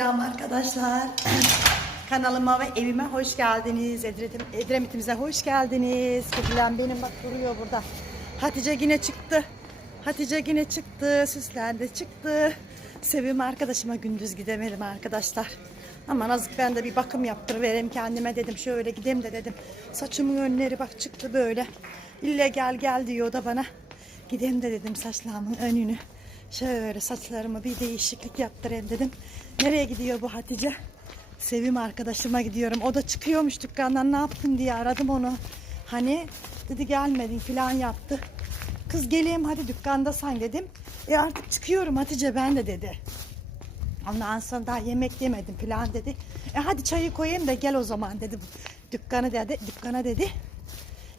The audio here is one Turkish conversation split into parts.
Selam arkadaşlar. Kanalıma ve evime hoş geldiniz. Edremit'im, Edremit'imize hoş geldiniz. Kedilen benim bak duruyor burada. Hatice yine çıktı. Hatice yine çıktı. Süslendi çıktı. Sevim arkadaşıma gündüz gidemedim arkadaşlar. Ama azıcık ben de bir bakım yaptırıvereyim kendime dedim. Şöyle gideyim de dedim. Saçımın önleri bak çıktı böyle. İlle gel gel diyor da bana. Gideyim de dedim saçlarımın önünü. Şöyle saçlarımı bir değişiklik yaptırayım dedim. Nereye gidiyor bu Hatice? Sevim arkadaşıma gidiyorum. O da çıkıyormuş dükkandan ne yaptın diye aradım onu. Hani dedi gelmedin falan yaptı. Kız geleyim hadi dükkandasın dedim. E artık çıkıyorum Hatice ben de dedi. Ondan sonra daha yemek yemedim falan dedi. E hadi çayı koyayım da gel o zaman dedi. Dükkanı dedi, dükkana dedi.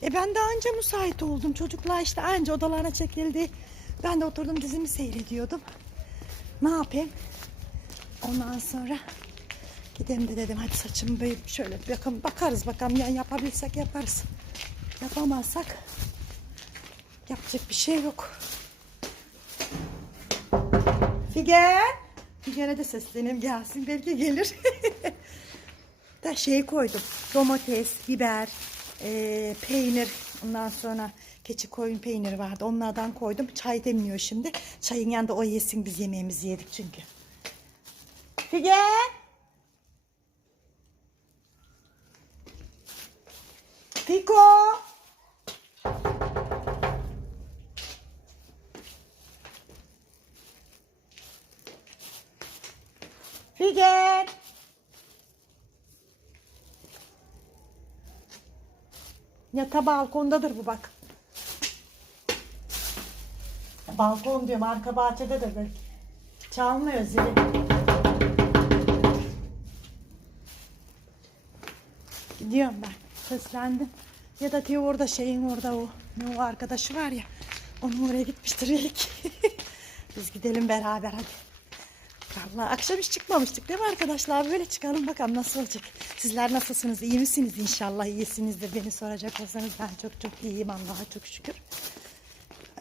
E ben de anca müsait oldum. Çocuklar işte anca odalarına çekildi. Ben de oturdum dizimi seyrediyordum. Ne yapayım? Ondan sonra gidelim de dedim hadi saçımı böyle şöyle bakın bakarız bakalım yani yapabilsek yaparız. Yapamazsak yapacak bir şey yok. Figen. Figen'e de sesleneyim gelsin belki gelir. da şey koydum. Domates, biber, eee, peynir. Ondan sonra keçi koyun peyniri vardı. Onlardan koydum. Çay demliyor şimdi. Çayın yanında o yesin biz yemeğimizi yedik çünkü. Figen. Fiko. Figen. Yata balkondadır bu bak. Balkon diyorum arka bahçede de belki. Çalmıyor zili. Gidiyorum ben. Seslendim. Ya da diyor orada şeyin orada o. Ne o arkadaşı var ya. Onun oraya gitmiştir ilk. Biz gidelim beraber hadi. Vallahi akşam hiç çıkmamıştık değil mi arkadaşlar? Böyle çıkalım bakalım nasıl olacak. Sizler nasılsınız? İyi misiniz? İnşallah iyisinizdir. Beni soracak olsanız ben çok çok iyiyim Allah'a çok şükür.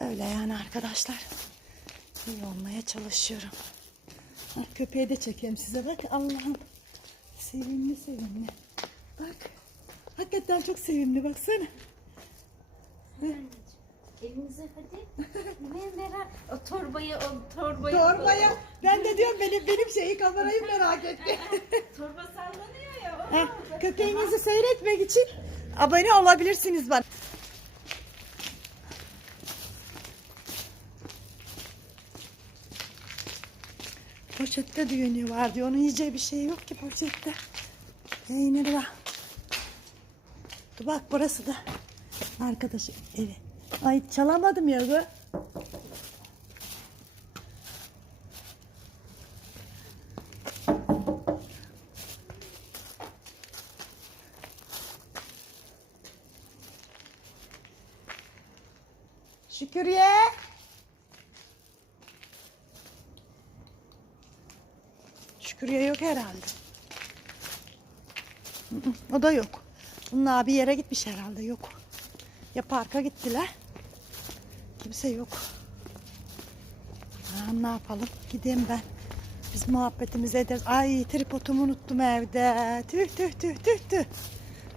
Öyle yani arkadaşlar. İyi olmaya çalışıyorum. Ha, köpeği de çekeyim size bak Allah'ım. Sevimli sevimli. Bak. Hakikaten çok sevimli baksana. Elinize hadi. Ne merak? O torbayı, o torbayı. Torbaya. Ben de benim benim şeyi kamerayı merak etti. Torba sallanıyor ya. Heh, Köpeğinizi seyretmek için abone olabilirsiniz bana. Poşette düğünü var diyor. Onun yiyeceği bir şey yok ki poşette. Peynir var. Dur bak burası da arkadaşım evi. Ay çalamadım ya bu. Şükürye. Şükürye yok herhalde. O da yok. Bunlar bir yere gitmiş herhalde yok. Ya parka gittiler. Kimse yok. Ha, ne yapalım? Gideyim ben. Biz muhabbetimizi ederiz. Ay tripodumu unuttum evde. Tüh tüh tüh tüh tüh.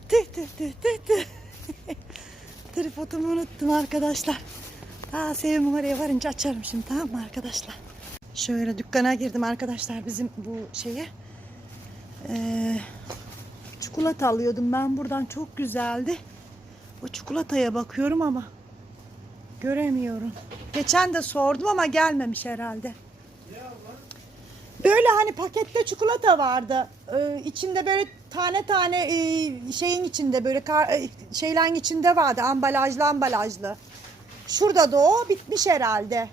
Tüh tüh tüh tüh tüh. Tripodumu unuttum arkadaşlar. Daha sevim oraya varınca açarım şimdi tamam mı arkadaşlar? Şöyle dükkana girdim arkadaşlar bizim bu şeye. Ee, çikolata alıyordum ben buradan çok güzeldi. O çikolataya bakıyorum ama göremiyorum. Geçen de sordum ama gelmemiş herhalde. Böyle hani pakette çikolata vardı. Ee, içinde böyle tane tane e, şeyin içinde böyle e, şeylerin içinde vardı ambalajlı ambalajlı. Şurada da o bitmiş herhalde.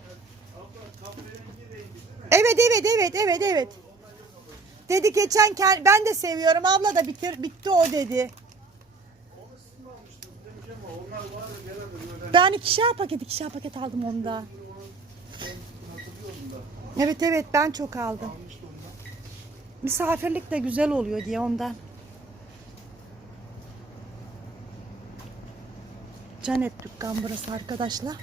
Evet evet evet evet evet. Dedi geçen ben de seviyorum abla da bitir bitti o dedi. Ben ikişer paket ikişer paket aldım onda. Evet evet ben çok aldım. Misafirlik de güzel oluyor diye ondan. Canet dükkan burası arkadaşlar.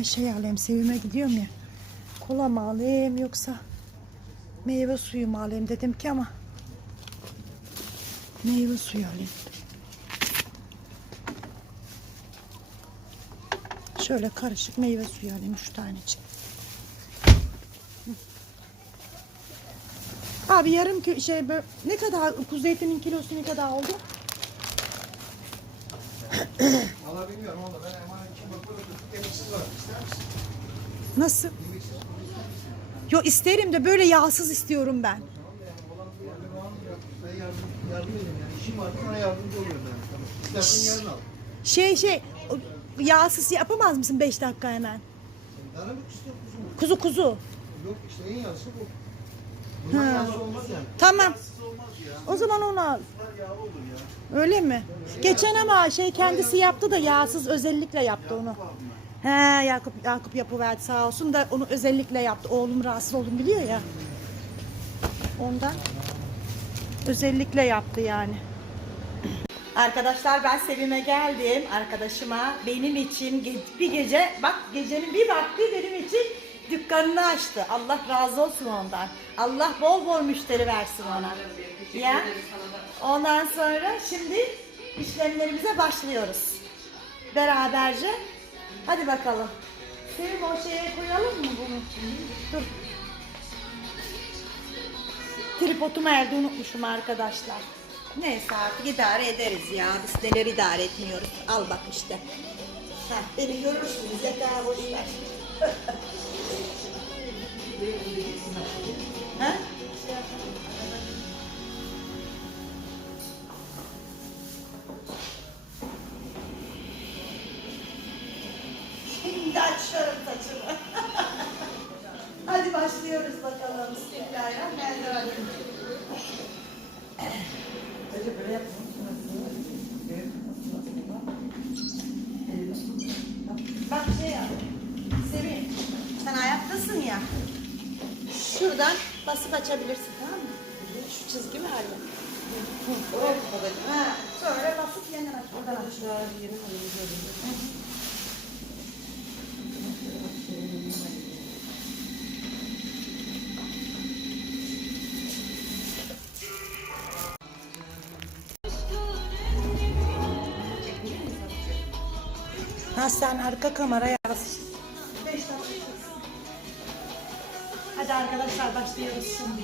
de şey alayım sevime gidiyorum ya. Kola mı alayım yoksa meyve suyu mu alayım? Dedim ki ama meyve suyu alayım. Şöyle karışık meyve suyu alayım üç tanecik. Abi yarım şey böyle, ne kadar kuzu etinin kilosu ne kadar oldu? Valla bilmiyorum ama ben. Kemiksiz var. İster misin? Nasıl? Yo isterim de böyle yağsız istiyorum ben. Ben yardım, yardım edeyim yani. İşim var sana yardımcı oluyorum ben. Tamam. İstersen yarın al. Şey şey yağsız yapamaz mısın 5 dakika hemen? Dana mı kuzu mu? Kuzu kuzu. Yok işte en yağlısı bu. Bundan Ha. olmaz yani. Tamam. Olmaz ya. O zaman onu al. Bunlar yağlı olur ya. Öyle mi? Geçen ama şey kendisi yaptı da yağsız özellikle yaptı onu. He Yakup Yakup yapıverdi sağ olsun da onu özellikle yaptı. Oğlum rahatsız oldum biliyor ya. Ondan özellikle yaptı yani. Arkadaşlar ben Sevim'e geldim arkadaşıma. Benim için bir gece bak gecenin bir vakti benim için dükkanını açtı. Allah razı olsun ondan. Allah bol bol müşteri versin ona. Ya. Ondan sonra şimdi işlemlerimize başlıyoruz. Beraberce. Hadi bakalım. Sevim o şeye koyalım mı bunu? Dur. Tripodumu elde unutmuşum arkadaşlar. Neyse artık idare ederiz ya. Biz neler idare etmiyoruz. Al bak işte. Heh, beni görürsünüz. Yeter boş ha? Şimdi açıyorum. Hadi başlıyoruz bakalım. Bismillahirrahmanirrahim. Bak şey yap. Sevin. Sen ayaktasın ya. Şuradan basıp açabilirsin tamam mı? Şu çizgi var ya. Ha, sonra basıp yeniden aç. Buradan aç. Sen arka kameraya yaz. Beş dakika. Hadi arkadaşlar başlıyoruz şimdi.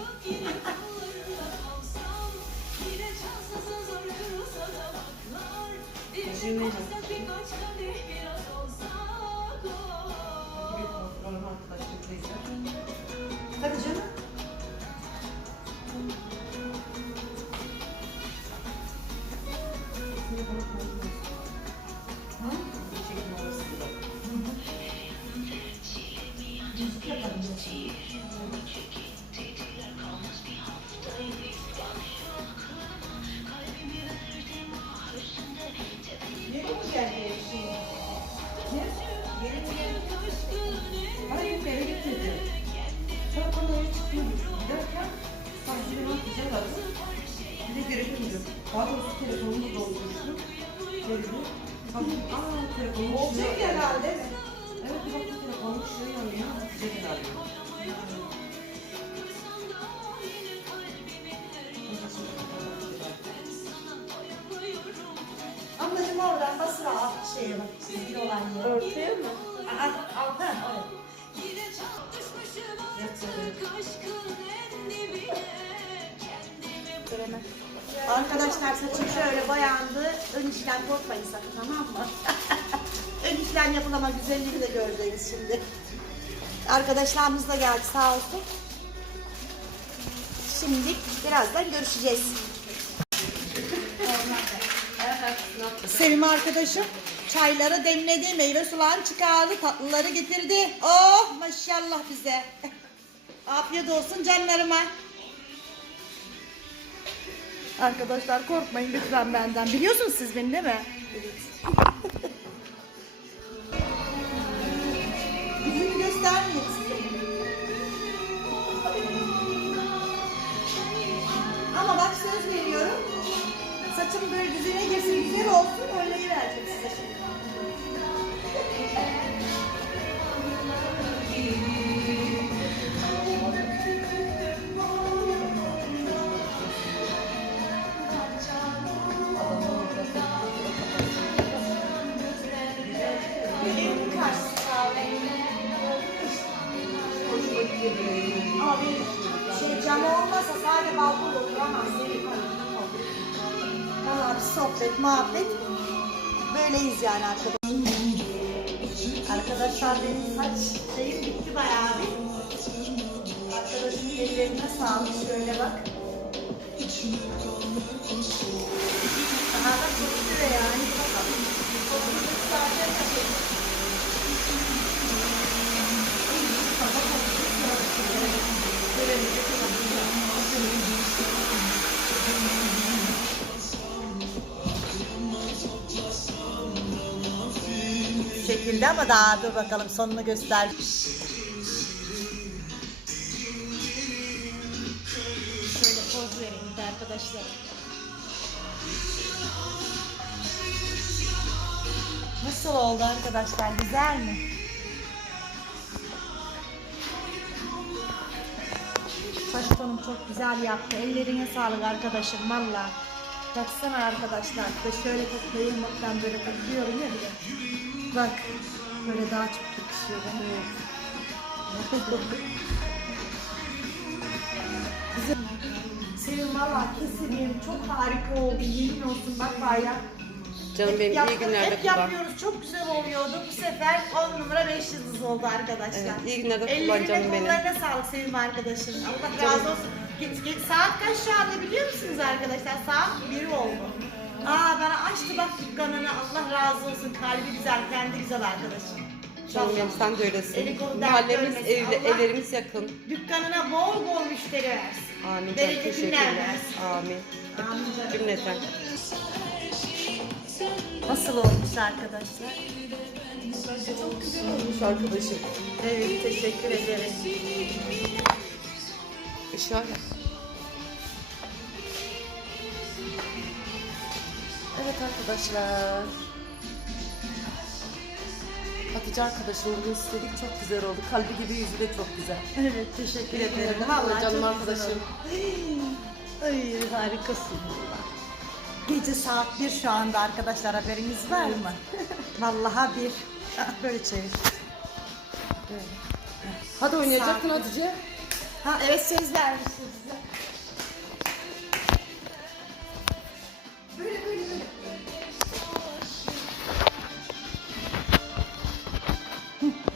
Daha doğrusu telefonumu doldurmuştum. Geldi. Baktım, aa telefonum Olacak herhalde? Evet, baktım telefonum şuraya yanıyor. Olacak herhalde. Şeye bak. Çizgi olan yere. Ortaya mı? Al, al, ha, oraya. Göremem. Arkadaşlar saçım şöyle boyandı. Ön işlem korkmayın sakın tamam mı? Ön işlem yapılama güzelliğini de göreceğiz şimdi. Arkadaşlarımız da geldi sağ olsun. Şimdi birazdan görüşeceğiz. Sevim arkadaşım çayları demledi, meyve sularını çıkardı, tatlıları getirdi. Oh maşallah bize. Afiyet olsun canlarıma. Arkadaşlar korkmayın lütfen benden. Biliyorsunuz siz beni değil mi? Yüzümü göstermeyeyim size. Ama bak söz veriyorum. Saçım böyle düzene girsin güzel olsun öyle vereceğim size şimdi. Abi şey cam olmasa sadece balkonda oturamazsın. Valla bir sohbet, muhabbet. Böyleyiz yani arkadaşlar. Arkadaşlar benim saç şeyim bitti bayağı bir. Arkadaşımın ellerine sağlık şöyle bak. Daha da süre yani. Bakalım. Otuz saate takıldı. Şekilde ama daha dur bakalım sonunu göster. Şöyle poz vereyim de arkadaşlar. Nasıl oldu arkadaşlar? Güzel mi? Saç tonum çok güzel yaptı. Ellerine sağlık arkadaşım valla. Baksana arkadaşlar. Şöyle toplayayım bak ben böyle takıyorum ya bir de. Bak. Böyle daha çok yakışıyor bana. Güzel. Senin valla kesin çok harika oldu. Yemin olsun bak bayrak. Canım Hep benim iyi yaptık, günlerde hep kullan. yapıyoruz. Çok güzel oluyordu. Bu sefer 10 numara 5 yıldız oldu arkadaşlar. Evet, iyi günlerde kullan Ellerine canım benim. kollarına sağlık Sevim arkadaşım. Allah razı olsun. Git, git, saat kaç şu anda biliyor musunuz arkadaşlar? Saat 1 oldu. Aa bana açtı bak dükkanını. Allah razı olsun. Kalbi güzel, kendi güzel arkadaşım. Canım sen de öylesin. Eli kolu dert Mahallemiz, görmesin. evle, Allah- evlerimiz yakın. Dükkanına bol bol müşteri versin. Amin canım Bereketinden teşekkürler. versin. Amin. Amin. Cümleten. Nasıl olmuş arkadaşlar? Çok güzel olmuş arkadaşım. Evet teşekkür ederim. Şöyle. Evet arkadaşlar. Hatice arkadaşım bugün istedik çok güzel oldu. Kalbi gibi yüzü de çok güzel. Evet teşekkür ederim. Vallahi Canım çok arkadaşım. oldu. Ay harikasın. Gece saat 1 şu anda arkadaşlar haberiniz var mı? Vallahi bir. Böyle çevir. Böyle. Hadi oynayacaktın Hatice. Ha evet söz vermiştim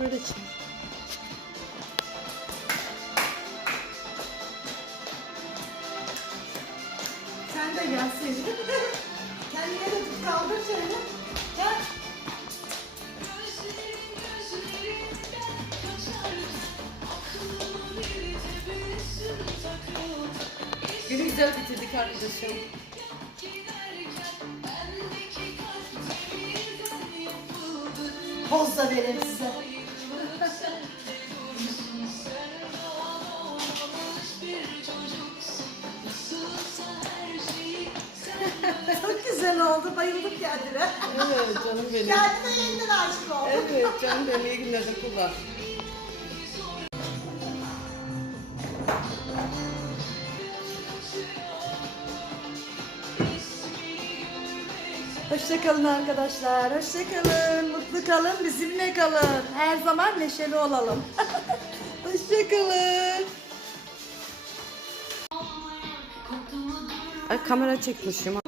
Böyle çevir. Sen de gel Sevim. Kendine de tut kaldır şöyle. Gel. Günü güzel bitirdik arkadaşım. Poz da verelim size. Çok güzel oldu. Bayıldım kendine. Evet canım benim. Kendine yeniden aşık oldum. Evet canım benim iyi günlerde kullan. Hoşçakalın arkadaşlar. Hoşçakalın. Mutlu kalın. Bizimle kalın. Her zaman neşeli olalım. Hoşçakalın. Ay kamera çekmişim.